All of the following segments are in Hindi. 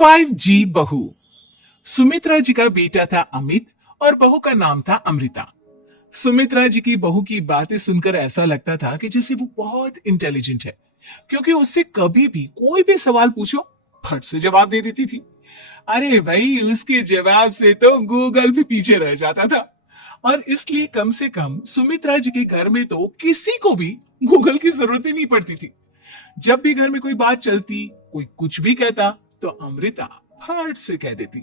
5G बहू। सुमित्रा जी का बेटा था अमित और बहू का नाम था अमृता। सुमित्रा जी की बहू की बातें सुनकर ऐसा लगता था कि जैसे वो बहुत इंटेलिजेंट है, क्योंकि उससे कभी भी कोई भी सवाल पूछो फट से जवाब दे देती थी। अरे भाई, उसके जवाब से तो गूगल भी पीछे रह जाता था। और इसलिए कम से कम सुमित्रा जी के घर में तो किसी को भी गूगल की जरूरत ही नहीं पड़ती थी। जब भी घर में कोई बात चलती, कोई कुछ भी कहता, तो अमृता फट से कह देती,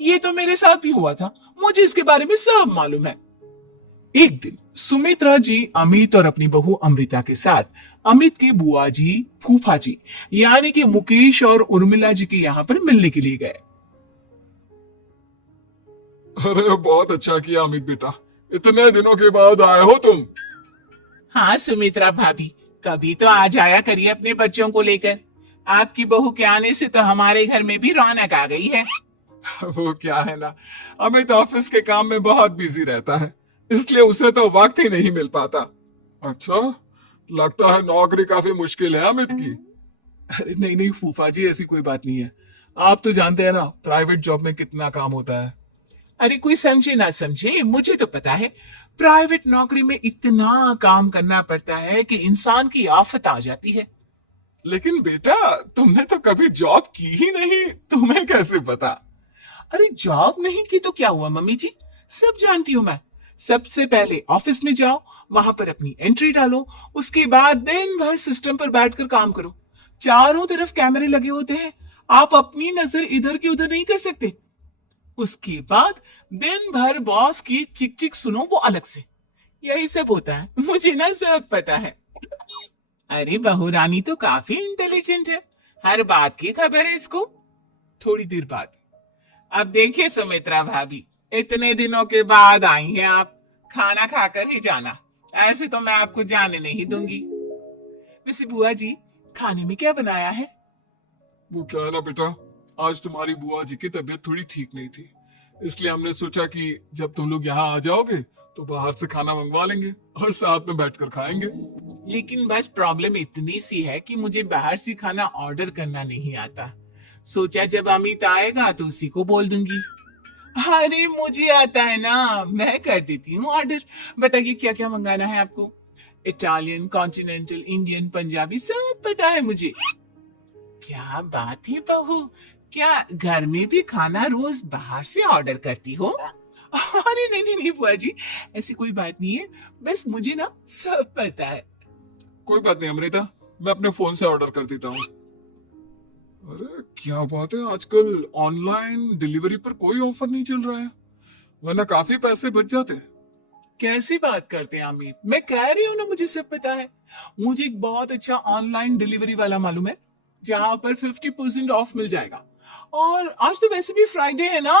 ये तो मेरे साथ भी हुआ था, मुझे इसके बारे में सब मालूम है। एक दिन सुमित्रा जी अमित और अपनी बहू अमृता के साथ अमित के बुआ जी, फूफा जी यानी कि मुकेश और उर्मिला जी के यहाँ पर मिलने के लिए गए। अरे बहुत अच्छा किया अमित बेटा, इतने दिनों के बाद आए हो तुम। हाँ सुमित्रा भाभी, कभी तो आ जाया करिए अपने बच्चों को लेकर। आपकी बहू के आने से तो हमारे घर में भी रौनक आ गई है। वो क्या है ना, अमित ऑफिस के काम में बहुत बिजी रहता है, इसलिए उसे तो वक्त ही नहीं मिल पाता। अच्छा, लगता है नौकरी काफी मुश्किल है अमित की। अरे नहीं नहीं फूफा जी, ऐसी कोई बात नहीं है। आप तो जानते हैं ना प्राइवेट जॉब में कितना काम होता है। अरे कोई समझे ना समझे, मुझे तो पता है प्राइवेट नौकरी में इतना काम करना पड़ता है कि इंसान की आफत आ जाती है। लेकिन बेटा, तुमने तो कभी जॉब की ही नहीं, तुम्हें कैसे पता? अरे जॉब नहीं की तो क्या हुआ मम्मी जी, सब जानती हूँ मैं। सबसे पहले ऑफिस में जाओ, वहां पर अपनी एंट्री डालो, उसके बाद दिन भर सिस्टम पर बैठकर काम करो। चारों तरफ कैमरे लगे होते हैं, आप अपनी नजर इधर की उधर नहीं कर सकते। उसके बाद दिन भर बॉस की चिक चिक सुनो, वो अलग से। यही सब होता है, मुझे ना सब पता है। अरे बहू रानी तो काफी इंटेलिजेंट है, हर बात की खबर है इसको। थोड़ी देर बाद, अब देखिए सुमित्रा भाभी, इतने दिनों के बाद आई हैं आप, खाना खाकर ही जाना, ऐसे तो मैं आपको जाने नहीं दूंगी। वैसे बुआ जी, खाने में क्या बनाया है? वो क्या है ना बेटा, आज तुम्हारी बुआ जी की तबीयत थोड़ी ठीक नहीं थी, इसलिए हमने सोचा कि जब तुम लोग यहाँ आ जाओगे तो बाहर से खाना मंगवा लेंगे और साथ में बैठकर खाएंगे। लेकिन बस प्रॉब्लम इतनी सी है कि मुझे बाहर से खाना ऑर्डर करना नहीं आता। सोचा जब अमित आएगा तो उसी को बोल दूंगी। अरे मुझे आता है ना, मैं कर देती हूँ ऑर्डर। बताइए क्या क्या मंगाना है आपको? इटालियन, कॉन्टिनेंटल, इंडियन, पंजाबी, सब पता है मुझे। क्या बात है बहू, क्या घर में भी खाना रोज बाहर से ऑर्डर करती हो? अरे नहीं नहीं नहीं बुआ जी, ऐसी कोई बात नहीं है, बस मुझे ना सब पता है। कोई बात नहीं अमृता, मैं अपने फोन से ऑर्डर कर देता हूँ। अरे क्या बात है, आजकल ऑनलाइन डिलीवरी पर कोई ऑफर नहीं चल रहा है, वरना काफी पैसे बच जाते हैं। कैसी बात करते हैं अमित, मैं कह रही हूँ ना मुझे सब पता है। मुझे एक बहुत अच्छा ऑनलाइन डिलीवरी वाला मालूम है, जहां पर 50% ऑफ मिल जाएगा। और आज तो वैसे भी फ्राइडे है ना,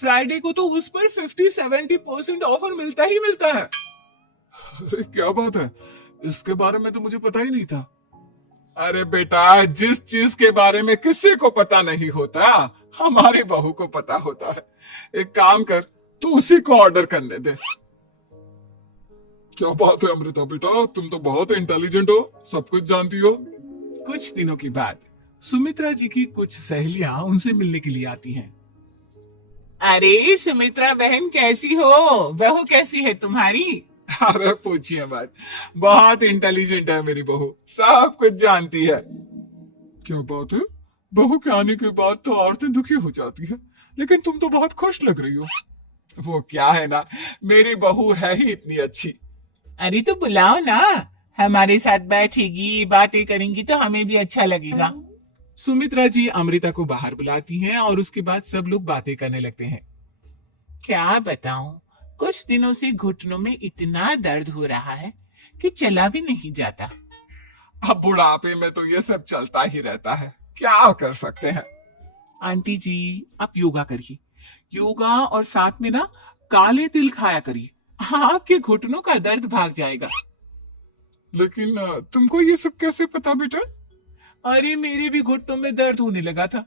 फ्राइडे को तो उस पर 50-70% ऑफर मिलता ही मिलता है। अरे क्या बात है, इसके बारे में तो मुझे पता ही नहीं था। अरे बेटा, जिस चीज के बारे में किसी को पता नहीं होता, हमारी बहू को पता होता है। एक काम कर, तू उसी को ऑर्डर करने दे। क्या बात है अमृता बेटा, तुम तो बहुत इंटेलिजेंट हो, सब कुछ जानती हो। कुछ दिनों के बाद सुमित्रा जी की कुछ सहेलियां उनसे मिलने के लिए आती हैं। अरे सुमित्रा बहन कैसी हो, बहू कैसी है तुम्हारी? अरे पूछिए मत, बहुत इंटेलिजेंट है मेरी बहू, सब कुछ जानती है। क्या बात है, बहू के आने के बाद तो औरतें दुखी हो जाती है, लेकिन तुम तो बहुत खुश लग रही हो। वो क्या है ना, मेरी बहू है ही इतनी अच्छी। अरे तो बुलाओ ना, हमारे साथ बैठेगी, बातें करेंगी तो हमें भी अच्छा लगेगा। सुमित्रा जी अमृता को बाहर बुलाती हैं और उसके बाद सब लोग बातें करने लगते हैं। क्या बताऊं, कुछ दिनों से घुटनों में इतना दर्द हो रहा है कि चला भी नहीं जाता। अब बुढ़ापे में तो ये सब चलता ही रहता है, क्या कर सकते हैं। आंटी जी, आप योगा करिए, योगा और साथ में ना काले तिल खाया करिए, आपके घुटनों का दर्द भाग जाएगा। लेकिन तुमको ये सब कैसे पता बेटा? अरे मेरे भी घुटनों में दर्द होने लगा था,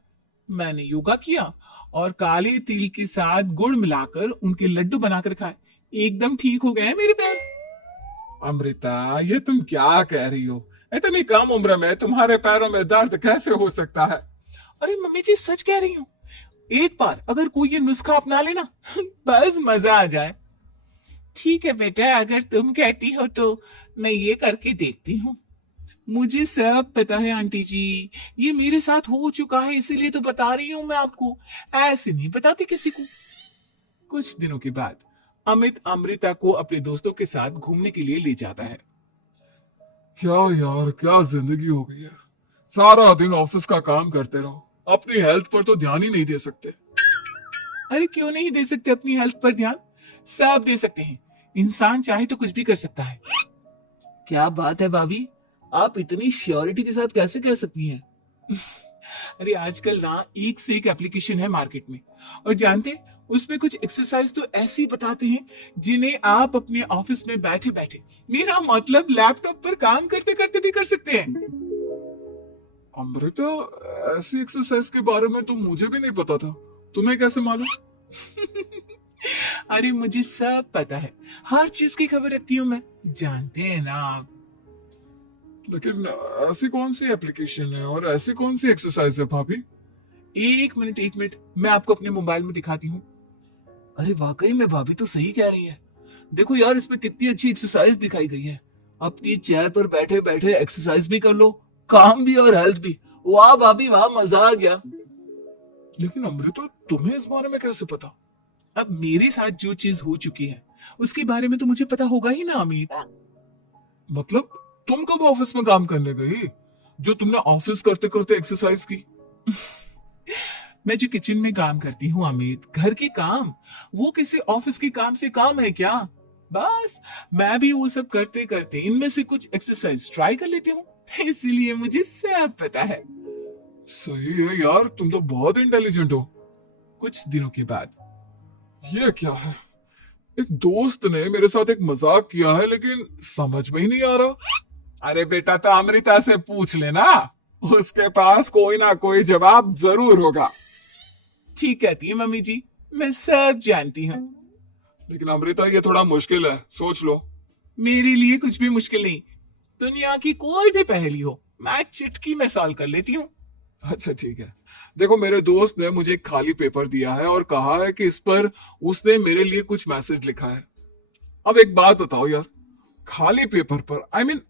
मैंने योगा किया और काले तिल के साथ गुड़ मिलाकर उनके लड्डू बनाकर खाए, एकदम ठीक हो गए मेरे पैर। अमृता, ये तुम क्या कह रही हो, इतनी कम उम्र में तुम्हारे पैरों में दर्द कैसे हो सकता है? अरे मम्मी जी सच कह रही हूँ, एक बार अगर कोई ये नुस्खा अपना लेना बस मजा आ जाए। ठीक है बेटा, अगर तुम कहती हो तो मैं ये करके देखती हूँ। मुझे सब पता है आंटी जी, ये मेरे साथ हो चुका है, इसीलिए तो बता रही हूँ मैं आपको, ऐसे नहीं बताती किसी को। कुछ दिनों के बाद अमित अमृता को अपने दोस्तों के साथ घूमने के लिए ले जाता है। क्या यार, क्या जिंदगी हो गई है। सारा दिन ऑफिस का काम करते रहो, अपनी हेल्थ पर तो ध्यान ही नहीं दे सकते। अरे क्यों नहीं दे सकते अपनी हेल्थ पर ध्यान, सब दे सकते हैं। इंसान चाहे तो कुछ भी कर सकता है। क्या बात है भाभी, आप इतनी श्योरिटी के साथ कैसे कह सकती हैं? अरे आजकल ना एक से एक एप्लीकेशन है मार्केट में, और जानते उसमें कुछ एक्सरसाइज तो ऐसी बताते हैं जिन्हें आप अपने ऑफिस में बैठे बैठे, मेरा मतलब लैपटॉप पर काम करते करते भी कर सकते हैं। अमृता, ऐसी एक्सरसाइज के बारे में तो मुझे भी नहीं पता था, तुम्हें कैसे मालूम? अरे मुझे सब पता है, हर चीज की खबर रखती हूँ मैं, जानते हैं ना आप। लेकिन ऐसी कौन सी एप्लीकेशन है और ऐसी कौन सी एक्सरसाइज है भाभी? एक मिनट, मैं आपको अपने मोबाइल में दिखाती हूँ। अरे वाकई में भाभी तो सही कह रही है, देखो यार इसमें कितनी अच्छी एक्सरसाइज दिखाई गई है। अपनी चेयर पर बैठे बैठे एक्सरसाइज भी कर लो, काम भी और हेल्थ भी। वाह भाभी वाह, मजा आ गया। लेकिन अमृता, तुम्हें इस बारे में कैसे पता? अब मेरे साथ जो चीज हो चुकी है उसके बारे में तो मुझे पता होगा ही ना अमित। मतलब तुम कब ऑफिस में काम करने गई जो तुमने ऑफिस करते करते एक्सरसाइज की? मैं जो किचन में काम करती हूँ अमित, घर के काम, वो किसी ऑफिस के काम से काम है क्या? बस मैं भी वो सब करते करते इनमें से कुछ एक्सरसाइज ट्राई कर लेती हूँ, इसीलिए मुझे सब पता है। सही है यार, तुम तो बहुत इंटेलिजेंट हो। कुछ दिनों के बाद ये क्या है? एक दोस्त ने मेरे साथ एक मजाक किया है, लेकिन समझ में ही नहीं आ रहा। अरे बेटा तो अमृता से पूछ लेना, उसके पास कोई ना कोई जवाब जरूर होगा। ठीक कहती है मम्मी जी, मैं सब जानती हूँ। लेकिन अमृता, ये थोड़ा मुश्किल है, सोच लो। मेरे लिए कुछ भी मुश्किल नहीं, दुनिया की कोई भी पहेली हो मैं चुटकी में सॉल्व कर लेती हूँ। अच्छा ठीक है, देखो मेरे दोस्त ने मुझे एक खाली पेपर दिया है और कहा है कि इस पर उसने मेरे लिए कुछ मैसेज लिखा है। अब एक बात बताओ यार, खाली पेपर पर, आई मीन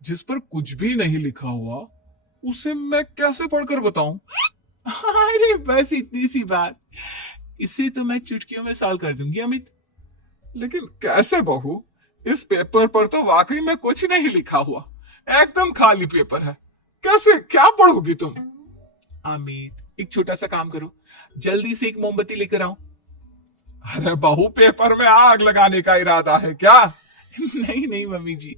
जिस पर कुछ भी नहीं लिखा हुआ, उसे मैं कैसे पढ़कर बताऊं? अरे बस इतनी सी बात, इसे तो मैं चुटकियों में सॉल्व कर दूंगी अमित। लेकिन कैसे बहू? इस पेपर पर तो वाकई में कुछ नहीं लिखा हुआ, एकदम खाली पेपर है, कैसे, क्या पढ़ोगी तुम? अमित एक छोटा सा काम करो, जल्दी से एक मोमबत्ती लेकर आओ। अरे बहू, पेपर में आग लगाने का इरादा है क्या? नहीं नहीं मम्मी जी,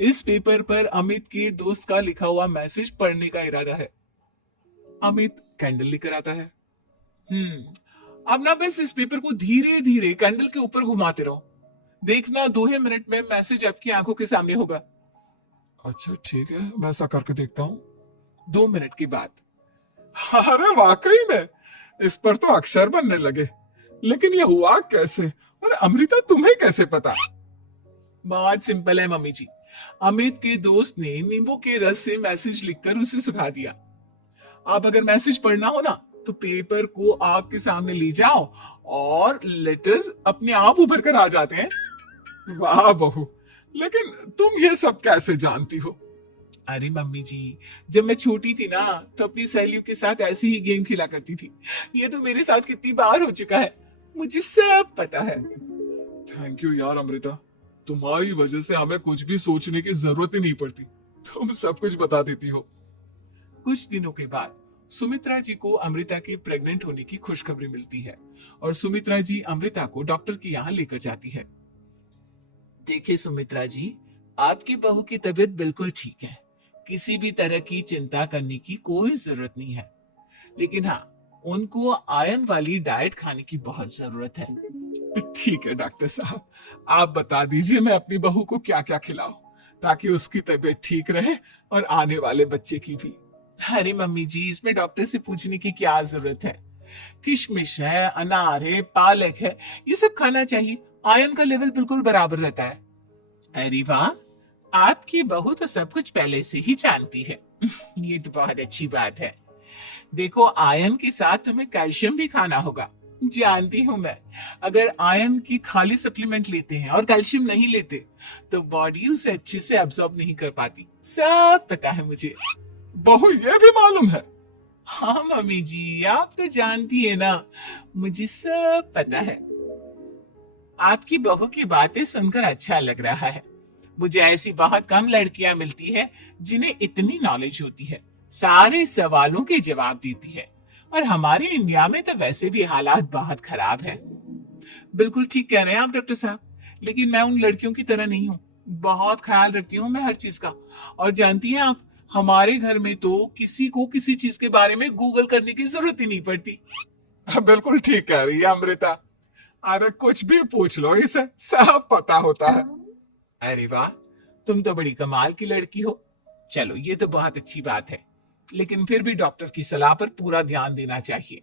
इस पेपर पर अमित के दोस्त का लिखा हुआ मैसेज पढ़ने का इरादा है। अमित कैंडल लेकर आता है। अब ना बस इस पेपर को धीरे धीरे कैंडल के ऊपर घुमाते रहो, देखना 2 मिनट में मैसेज आपकी आंखों के सामने होगा। अच्छा ठीक है, मैं ऐसा करके देखता हूँ। 2 मिनट के बाद अरे वाकई में इस पर तो अक्षर बनने लगे, लेकिन ये हुआ कैसे? और अमृता, तुम्हें कैसे पता? बहुत सिंपल है मम्मी जी, अमित के दोस्त ने नींबू के रस से मैसेज लिखकर उसे सुखा दिया। अब अगर मैसेज पढ़ना हो ना तो पेपर को आग के सामने ले जाओ और लेटर्स अपने आप उभर कर आ जाते हैं। वाह बहू, लेकिन तुम ये सब कैसे जानती हो? अरे मम्मी जी, जब मैं छोटी थी ना तो अपनी सहेलियों के साथ ऐसे ही गेम खेला करती थी, ये तो मेरे साथ कितनी बार हो चुका है, मुझे सब पता है। थैंक यू यार अमृता, तुम्हारी वजह से हमें कुछ भी सोचने की जरूरत ही नहीं पड़ती, तुम सब कुछ बता देती हो। कुछ दिनों के बाद सुमित्रा जी को अमृता के प्रेग्नेंट होने की खुशखबरी मिलती है और सुमित्रा जी अमृता को डॉक्टर के यहाँ लेकर जाती है। देखिए सुमित्रा जी, आपकी बहू की तबीयत बिल्कुल ठीक है, किसी भी तरह की चिंता करने की कोई जरूरत नहीं है, लेकिन हाँ उनको आयरन वाली डाइट खाने की बहुत जरूरत है। ठीक है डॉक्टर साहब, आप बता दीजिए मैं अपनी बहू को क्या क्या खिलाऊं ताकि उसकी तबीयत ठीक रहे और आने वाले बच्चे की भी। अरे मम्मी जी, इसमें डॉक्टर से पूछने की क्या जरूरत है, किशमिश है, अनार है, पालक है, ये सब खाना चाहिए, आयरन का लेवल बिल्कुल बराबर रहता है। अरे वाह, आपकी बहू तो सब कुछ पहले से ही जानती है। ये तो बहुत अच्छी बात है। देखो, आयरन के साथ तुम्हें कैल्शियम भी खाना होगा। जानती हूं मैं, अगर आयरन की खाली सप्लीमेंट लेते हैं और कैल्शियम नहीं लेते तो बॉडी उसे अच्छे से एब्जॉर्ब नहीं कर पाती। सब पता है मुझे। बहू ये भी मालूम है? हाँ मम्मी जी, आप तो जानती है ना, मुझे सब पता है। आपकी बहू की बातें सुनकर अच्छा लग रहा है। मुझे ऐसी बहुत कम लड़कियां मिलती है जिन्हें इतनी नॉलेज होती है, सारे सवालों के जवाब देती है। और हमारे इंडिया में तो वैसे भी हालात बहुत खराब है। बिल्कुल ठीक कह रहे हैं आप डॉक्टर साहब, लेकिन मैं उन लड़कियों की तरह नहीं हूँ। बहुत ख्याल रखती हूँ मैं हर चीज का। और जानती हैं आप, हमारे घर में तो किसी को किसी चीज के बारे में गूगल करने की जरूरत ही नहीं पड़ती। बिल्कुल ठीक कह रही है अमृता। अरे कुछ भी पूछ लो, इसे सब पता होता है। अरे वाह, तुम तो बड़ी कमाल की लड़की हो। चलो, ये तो बहुत अच्छी बात है, लेकिन फिर भी डॉक्टर की सलाह पर पूरा ध्यान देना चाहिए।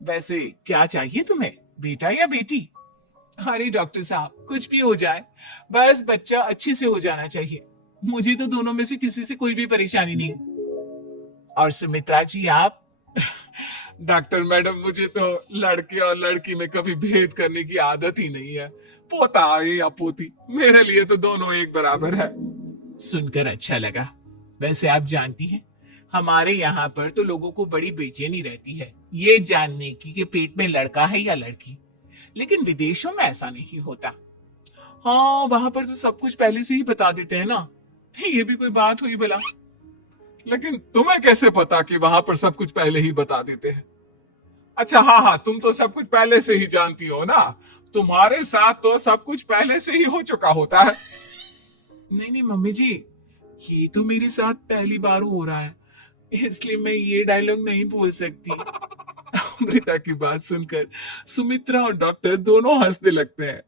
वैसे क्या चाहिए तुम्हें, बेटा या बेटी? अरे डॉक्टर साहब, कुछ भी हो जाए, बस बच्चा अच्छे से हो जाना चाहिए। मुझे तो दोनों में से किसी से कोई भी परेशानी नहीं। और सुमित्रा जी, आप? डॉक्टर मैडम, मुझे तो लड़के और लड़की में कभी भेद करने की आदत ही नहीं है। पोता आए या पोती, मेरे लिए तो दोनों एक बराबर है। सुनकर अच्छा लगा। वैसे आप जानती हैं, हमारे यहाँ पर तो लोगों को बड़ी बेचैनी रहती है ये जानने की कि पेट में लड़का है या लड़की। लेकिन विदेशों में ऐसा नहीं होता। हाँ, वहां पर तो सब कुछ पहले से ही बता देते हैं ना। ये भी कोई बात हुई भला? लेकिन तुम्हें कैसे पता कि वहां पर सब कुछ पहले ही बता देते हैं? अच्छा, हाँ हाँ, तुम तो सब कुछ पहले से ही जानती हो ना। तुम्हारे साथ तो सब कुछ पहले से ही हो चुका होता है। नहीं नहीं मम्मी जी, ये तो मेरे साथ पहली बार हो रहा है, इसलिए मैं ये डायलॉग नहीं बोल सकती। अमृता की बात सुनकर सुमित्रा और डॉक्टर दोनों हंसने लगते हैं।